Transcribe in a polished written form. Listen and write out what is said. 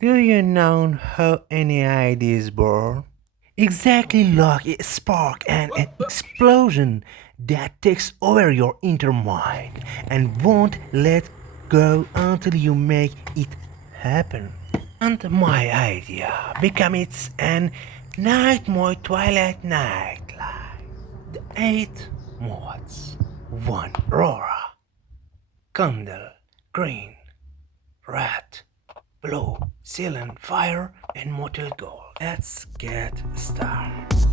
Do you know how any idea is born? Exactly like a spark and an explosion that takes over your inner mind and won't let go until you make it happen. And my idea becomes an night mode twilight night light. The 8 modes. 1 Aurora, candle, green, red, blue, ceiling, fire, and mortal gold. Let's get started.